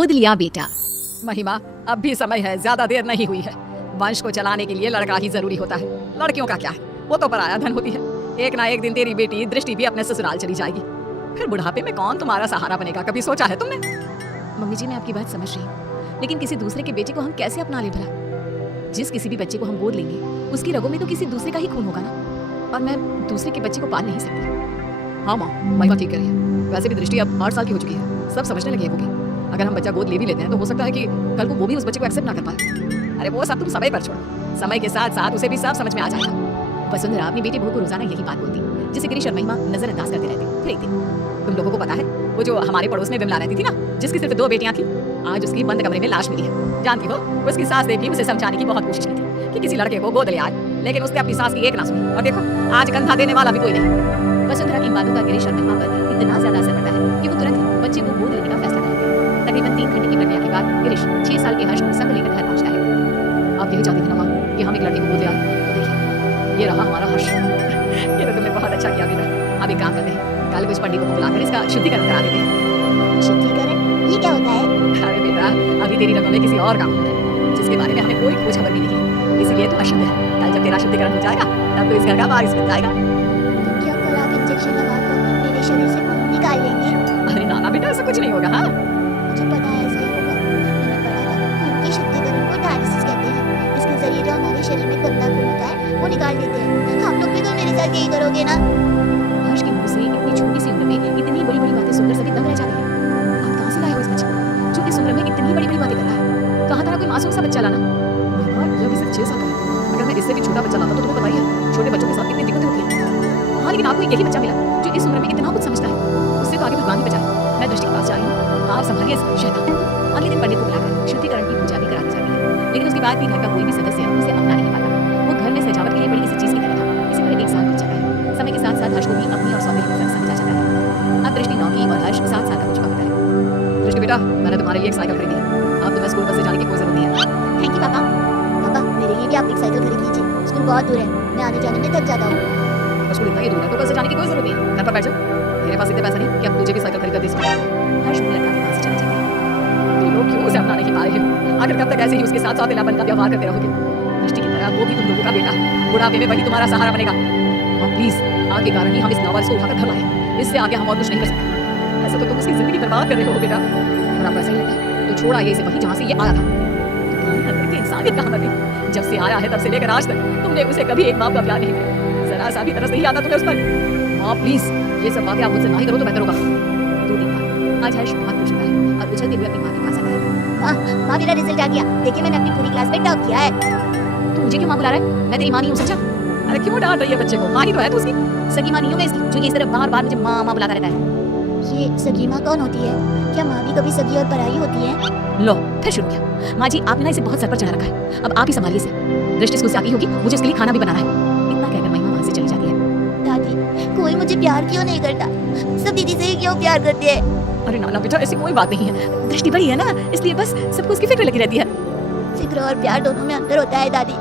गोद लिया बेटा। महिमा, अब भी समय है, ज्यादा देर नहीं हुई है। वंश को चलाने के लिए लड़का ही जरूरी होता है। लड़कियों का क्या है, वो तो पराया धन होती है। एक ना एक दिन तेरी बेटी दृष्टि भी अपने ससुराल चली जाएगी, फिर बुढ़ापे में कौन तुम्हारा सहारा बनेगा, कभी सोचा है तुमने? मम्मी जी, मैं आपकी बात समझ रही हूँ, लेकिन किसी दूसरे के बेटे को हम कैसे अपना ले भला? जिस किसी भी बच्चे को हम गोद लेंगे, उसकी रगों में तो किसी दूसरे का ही खून होगा ना, और मैं दूसरे के बच्चे को पाल नहीं सकती। हाँ माँ, महिमा ठीक कह रही है। वैसे भी दृष्टि अब 8 साल की हो चुकी है, सब समझने लगी है वो भी। अगर हम बच्चा गोद ले भी लेते हैं तो हो सकता है कि कल को वो भी उस बच्चे को एक्सेप्ट ना कर पाए। अरे वो सब तुम समय पर छोड़ो, समय के साथ साथ उसे भी सब समझ में आ जाएगा। वसुंधरा अपनी बेटी बहू को रोजाना यही बात बोलती, जिसे गिरीश और महिमा नजरअंदाज करते रहते। फिर एक दिन, तुम लोगों को पता है, वो जो हमारे पड़ोस में विमला रहती थी ना, जिसकी सिर्फ 2 बेटियां थी, आज उसकी बंद कमरे में लाश मिली है। जानती हो, उसकी सास ने भी उसे समझाने की बहुत कोशिश की थी कि किसी लड़के को गोद ले आए, लेकिन उसने अपनी सास की एक ना सुनी। और देखो, आज कंधा देने वाला भी कोई नहीं। वसुंधरा की बातों का गिरीश और महिमा पर इतना ज्यादा असर पड़ता है कि वो तुरंत बच्चे को गोद लेने का फैसला करते हैं। तकरीबन 3 घंटे की प्रक्रिया के बाद गिरीश 6 साल के हर्ष को संग लेकर घर पहुंचता है। आप यही चाहती थी ना माँ कि हम एक लड़के को गोद ले आए? तो देखिए, ये रहा हमारा हर्ष। ये तो तुमने बहुत अच्छा किया बेटा। अब एक काम करते हैं, कल कुछ पंडित को बुलाकर इसका शुद्धिकरण करा देते हैं। शुद्धिकरण? ये क्या होता है? अरे बेटा, अभी तेरी रगों में किसी और का खून है, जिसके बारे में हमें कोई खोज खबर भी नहीं है, इसलिए तो अशुद्ध है। कल जब तेरा शुद्धिकरण हो जाएगा, तब तो इस घर का वारिस बन जाएगा। तो क्या कल आप इंजेक्शन लगाकर मेरे शरीर से खून निकाल लेंगे? अरे नाना बेटा, ऐसा कुछ नहीं होगा। हाँ, मुझे पता है ऐसा ही होगा। मैंने पढ़ा था, खून के शुद्धिकरण को डायलिसिस कहते हैं। इसके जरिए जो हमारे शरीर में गंदा खून होता है, वो निकाल देते हैं। हम लोग भी तो मेरे साथ यही करोगे ना? हर्ष की मुंह से इतनी छोटी सी उम्र में इतनी बड़ी बड़ी बातें सुनकर सभी दंग रह जाते हैं। आप कहाँ से लाए हो इस बच्चे को, जो इस उम्र में इतनी बड़ी बड़ी बातें कर रहा है? कहाँ था कोई मासूम सा बच्चा लाना? ये अभी सिर्फ 6 साल का है। अगर मैं इससे भी छोटा बच्चा लाता तो तुम्हें पता ही है, छोटे बच्चों के साथ कितनी दिक्कतें होती हैं। हाँ, लेकिन आपको यही बच्चा मिला जो इस उम्र में इतना कुछ समझता है। उससे तो आगे भगवान ही बचाए। मैं दृष्टि के पास जा रही हूँ, आप संभालिए इस शैतान। अगले दिन पंडित को बुलाकर शुद्धिकरण की पूजा भी करा दी जाती है, लेकिन उसके बाद भी घर का कोई भी सदस्य उसे अपना नहीं पाता। वो घर में सजावट के लिए बड़ी किसी चीज की तरह था। इसी तरह 1 साल बीत जाता है। समय के साथ साथ हर्ष को भी अपनी और सौम्य की तरफ समझा जाता है। अब दृष्टि 9 की और हर्ष 7 साल का हो चुका होता है। दृष्टि बेटा, मैंने तुम्हारे लिए एक साइकिल खरीदी है। अब तुम्हें स्कूल बस से जाने की कोई जरूरत नहीं है। थैंक यू पापा। पापा, मेरे लिए भी आप एक साइकिल खरीद लीजिए। स्कूल बहुत दूर है, मैं आने जाने में थक जाता हूँ। अगर स्कूल इतना ही दूर है तो बस से जाने की कोई जरूरत नहीं है। घर पर बैठ जाओ, मेरे पास इतने पैसे नहीं कि अब तुझे भी साइकिल खरीद कर दे सकूं। हर्ष मुंह लटका के वहां से चला जाता है। तुम लोग क्यों उसे अपना नहीं पा रहे हो? आखिर कब तक ऐसे ही उसके साथ सौतेलापन का व्यवहार करते रहोगे? दृष्टि की तरह वो भी तुम लोगों का बेटा, बुढ़ापे में वही तुम्हारा सहारा बनेगा। और प्लीज, आपके कारण ही हम इस नवारिस को उठाकर घर लाए हैं। इससे आगे हम और कुछ नहीं कर सकते। ऐसा तो तुम उसकी जिंदगी बर्बाद कर रहे हो बेटा। अगर आपको ऐसा ही लगता है तो छोड़ आइए इसे वहीं जहाँ से ये आया था। इंसानियत कहाँ मर गई? जब से आया है तब से लेकर आज तक तुमने उसे कभी एक बाप का प्यार नहीं दिया। जरा सा भी तरस नहीं आता तुम्हें उस पर। माँ प्लीज, ये सब बातें आप मुझसे नहीं करो तो बेहतर होगा। 2 दिन बाद आज हर्ष बहुत खुश होता है और उछलते हुए अपनी माँ के पास आता है। माँ, मेरा रिजल्ट आ गया। देखिए, मैंने अपनी पूरी क्लास में टॉप किया है। तू मुझे क्यों माँ बुला रहा है? मैं तेरी माँ नहीं हूँ, समझा? अरे क्यों डांट रही है बच्चे को? माँ ही तो है तू उसकी। सगी माँ नहीं हूँ मैं इसकी, जो ये इस तरह बार-बार मुझे माँ माँ बुलाता रहता है। ये सगी माँ कौन होती है? क्या माँ भी कभी सगी और पराई होती है? लो, फिर शुरू किया। माँ जी, आपने ना इसे बहुत सर पर चढ़ा रखा है। अब आप ही संभालिए इसे। दृष्टि स्कूल से आती होगी, मुझे उसके लिए खाना भी बनाना है। इतना कहकर महिमा वहाँ से चली जाती है। दादी, कोई मुझे प्यार क्यों नहीं करता? सब दीदी से ही क्यों प्यार करते हैं? अरे नाना बेटा, ऐसी कोई बात नहीं है। दृष्टि बड़ी है ना, इसलिए बस सबको उसकी फिक्र लगी रहती है। फिक्र और प्यार दोनों में अंतर होता है दादी।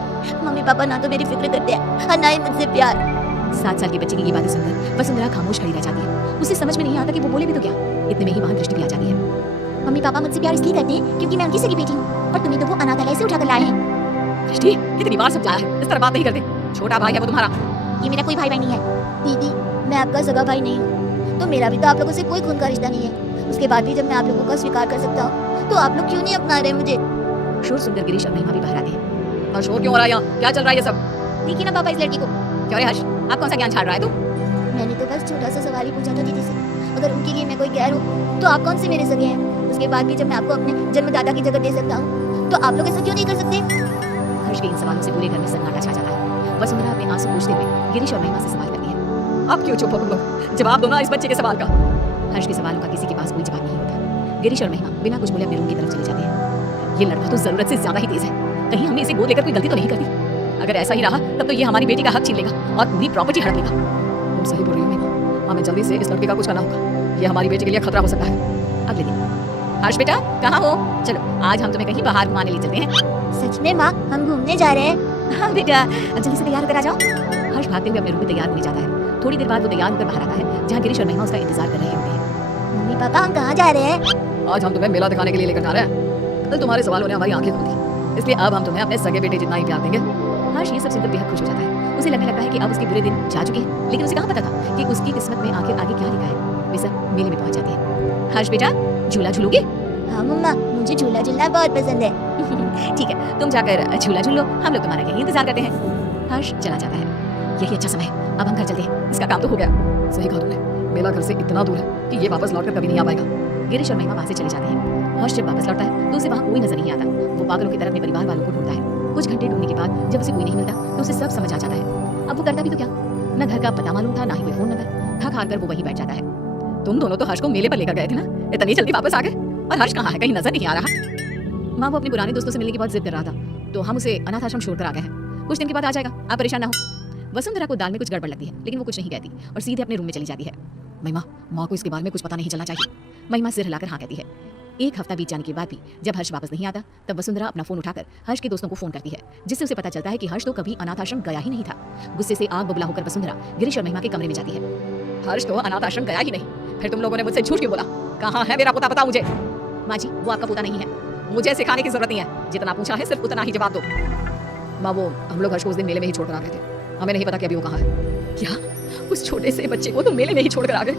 मम्मी पापा ना तो मेरी फिक्र करते हैं और ना ही मुझसे प्यार। 7 साल के बच्चे की ये बातें सुनकर वसुंधरा खामोश खड़ी रह जाती है। उसे समझ में नहीं आता कि वो बोले भी तो क्या। इतने में ही वहाँ दृष्टि भी आ जाती है। मम्मी पापा मुझसे प्यार इसलिए करते हैं क्योंकि मैं उनकी सगी बेटी हूँ, और तुम्हें तो वो अनाथालय से उठाकर लाए हैं। दृष्टि, कितनी बार समझाया है, इस तरह बात नहीं करते। छोटा भाई है वो तुम्हारा। ये मेरा कोई भाई नहीं है। दीदी, मैं आपका सगा भाई नहीं हूँ, तो मेरा भी तो आप लोगों से कोई खून का रिश्ता नहीं है। उसके बाद भी जब मैं आप लोगों का स्वीकार कर सकता हूँ, तो आप लोग क्यों नहीं अपना रहे मुझे? शोर सुनकर गिरीश और महिमा भी बाहर आते हैं। और शोर क्यों हो रहा है यहाँ? क्या चल रहा है ये सब? देखिए ना पापा इस लड़की को। क्या रे हर्ष, आप कौन सा ज्ञान छाड़ रहा है तू? मैंने तो बस छोटा सा सवाल ही पूछा था दीदी से। अगर उनके लिए मैं कोई गैर हूँ, तो आप कौन से मेरे सगे हैं? उसके बाद भी जब मैं आपको अपने जन्मदाता की जगह दे सकता हूँ, तो आप लोग ऐसा क्यों नहीं कर सकते? हर्ष के इन सवालों से पूरे घर में सन्नाटा छा जाता है। वसुंधरा अपने आंसू पोंछते हुए गिरीश और महिमा से सवाल करती है। आप क्यों चुप हो तुम लोग? जवाब दो ना इस बच्चे के सवाल का। हर्ष के सवालों का किसी के पास कोई जवाब नहीं होता। गिरीश और महिमा बिना कुछ बोले अपने रूम की तरफ चले जाते हैं। ये लड़का तो जरूरत से ज्यादा ही तेज है। कहीं हमने इसे गोद लेकर कोई गलती तो नहीं कर दी? अगर ऐसा ही रहा तब तो ये हमारी बेटी का हक छीन लेगा और पूरी प्रॉपर्टी हड़प लेगा। तुम सही बोल रही हो महिमा, हमें जल्दी से इस लड़के का कुछ करना होगा। ये हमारी बेटी के लिए खतरा हो सकता है। अगले दिन, हर्ष बेटा कहाँ हो? चलो आज हम तुम्हें कहीं बाहर घुमाने ले चलते हैं। सच में माँ, हम घूमने जा रहे हैं? हाँ बेटा, जल्दी से तैयार होकर आ जाओ। हर्ष भागते हुए अपने रूम में तैयार होने जाता है। थोड़ी देर बाद वो तैयार होकर बाहर आता है, जहाँ गिरीश और महिमा उसका इंतजार कर रहे होते हैं। मम्मी पापा, हम कहाँ जा रहे हैं? आज हम तुम्हें मेला दिखाने के लिए लेकर जा रहे हैं। कल तुम्हारे सवालों ने हमारी आंखें खोल दी, इसलिए अब हम तुम्हें अपने सगे बेटे जितना ही प्यार देंगे। हर्ष ये सब सुनकर बेहद खुश हो जाता है। उसे लगने लगता है कि अब उसके बुरे दिन जा चुके हैं, लेकिन उसे कहाँ पता था कि उसकी किस्मत में आखिर आगे क्या लिखा है। वे सब मेले में पहुंच जाते हैं। हर्ष बेटा, झूला झूलोगे? हाँ मम्मा, मुझे झूला झूलना बहुत पसंद है। ठीक है, तुम जाकर झूला झूलो, हम लोग तुम्हारा यही इंतजार करते हैं। हर्ष चला जाता है। यही अच्छा समय है, अब हम घर चलते हैं, इसका काम तो हो गया। सही कहा तुमने, मेला घर से इतना दूर है कि ये वापस लौटकर कभी नहीं आ पाएगा। गिरीश और महिमा वहाँ से चले जाते हैं। हर्ष जब वापस लौटता है तो उसे वहाँ कोई नजर नहीं आता। वो पागलों की तरह अपने परिवार वालों को ढूंढता है। कुछ घंटे ढूंढने के बाद जब उसे कोई नहीं मिलता तो उसे सब समझ आ जाता है। अब वो करता भी तो क्या, न घर का पता मालूम था, ना ही कोई फोन नंबर। थक हार कर वो वहीं बैठ जाता है। तुम दोनों तो हर्ष को मेले पर लेकर गए थे ना, इतनी जल्दी वापस आ गए, और हर्ष कहाँ है, कहीं नजर नहीं आ रहा। माँ वो अपने पुराने दोस्तों से मिलने की बहुत जिद कर रहा था, तो हम उसे अनाथ आश्रम छोड़कर आ गए हैं। कुछ दिन के बाद आ जाएगा, आप परेशान ना हो। वसुंधरा को दाल में कुछ गड़बड़ लगती है, लेकिन वो कुछ नहीं कहती और सीधे अपने रूम में चली जाती है। महिमा, माँ को इसके बारे में कुछ पता नहीं चलना चाहिए। महिमा सिर हिलाकर हाँ कहती है। एक हफ्ता बीत जाने के बाद भी जब हर्ष वापस नहीं आता, तब वसुंधरा अपना फोन उठाकर हर्ष के दोस्तों को फोन करती है, जिससे उसे पता चलता है कि हर्ष तो कभी अनाथ आश्रम गया ही नहीं था। गुस्से से आग बबूला होकर वसुंधरा गिरीश और महिमा के कमरे में जाती है। हर्ष तो अनाथ आश्रम गया ही नहीं, फिर तुम लोगों ने मुझसे झूठ क्यों बोला? कहाँ है मेरा पोता, बताओ मुझे। माँ जी, वो आपका पोता नहीं है। मुझे सिखाने की जरूरत नहीं है, जितना पूछा है सिर्फ उतना ही जवाब दो। माँ, वो हम लोग हर्ष को उस दिन मेले में ही छोड़कर आ गए थे, हमें नहीं पता कि अभी वो कहाँ है। क्या? उस छोटे से बच्चे को तुम मेले में ही छोड़कर आ गए,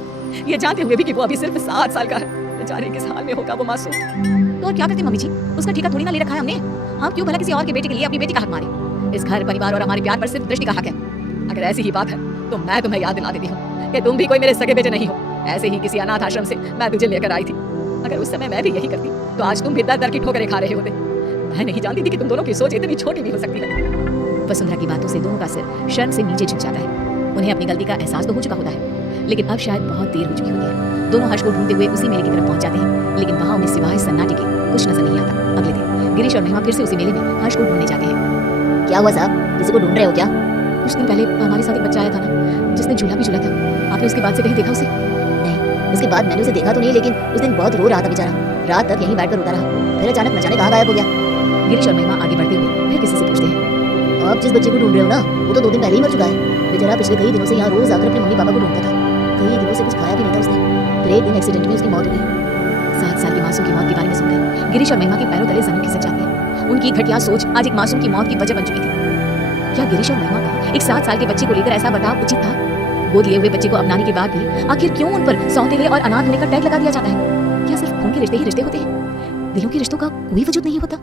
ये जानते हुए भी कि वो अभी सिर्फ 7 साल का है। बेचारे किस हाल में होगा वो मासूम। तो और क्या करते मम्मी जी, उसका ठेका थोड़ी ना ले रखा है हमने। हम क्यों भला किसी और के बेटे के लिए अपनी बेटी का हक मारे? इस घर परिवार और हमारे प्यार पर सिर्फ दृष्टि का हक है। अगर ऐसी ही बात है तो मैं तुम्हें याद दिला देती हूँ कि तुम भी कोई मेरे सगे बेटे नहीं हो। ऐसे ही किसी अनाथ आश्रम से मैं तुझे लेकर आई थी। अगर उस समय मैं भी यही करती तो आज तुम भी दर दर की ठोकरें खा रहे होते। मैं नहीं जानती थी कि तुम दोनों की सोच इतनी छोटी भी हो सकती है। वसुंधरा की बातों से दोनों का सिर शर्म से नीचे झुक जाता है। उन्हें अपनी गलती का एहसास तो हो चुका होता है, लेकिन अब शायद बहुत देर हो चुकी होती है। दोनों हर्ष को ढूंढते हुए उसी मेले की तरफ पहुंच जाते हैं, लेकिन वहां उन्हें सिवाय सन्नाटे के कुछ नजर नहीं आता। अगले दिन गिरीश और महिमा फिर से उसी मेले में हर्ष को ढूंढने जाते हैं। क्या हुआ साहब, किसी को ढूंढ रहे हो क्या? कुछ दिन पहले हमारे साथ एक बच्चा आया था ना, जिसने झूला भी झूला था। आपने उसके बाद से कहीं देखा उसे? नहीं, उसके बाद मैंने उसे देखा तो नहीं, लेकिन उस दिन बहुत रो रहा था बेचारा। रात तक यहीं बैठकर रोता रहा, फिर अचानक न जाने कहाँ गायब हो गया। गिरीश और महिमा आगे बढ़ते हुए फिर किसी से पूछते हैं। आप जिस बच्चे को ढूंढ रहे हो ना, वो तो 2 दिन पहले ही मर चुका है। बेचारा पिछले कई दिनों से यहाँ रोज आकर अपने मम्मी पापा को ढूंढता था। कई दिनों से कुछ खाया भी नहीं था उसने। फिर एक दिन एक्सीडेंट में उसकी मौत हो गई। 7 साल की मासूम की मौत के बारे में सुनकर गिरीश और महिमा के पैरों तले जमीन खिसक जाती है। उनकी घटिया सोच आज एक मासूम की मौत की वजह बन चुकी थी। क्या गिरीश और महिमा का एक 7 साल के बच्चे को लेकर ऐसा बर्ताव उचित था? गोद लिए हुए बच्चे को अपनाने के बाद भी आखिर क्यों उन पर सौतेले और अनाथ होने का टैग लगा दिया जाता है? क्या सिर्फ खून के रिश्ते ही रिश्ते होते हैं? दिलों के रिश्तों का कोई वजूद नहीं होता?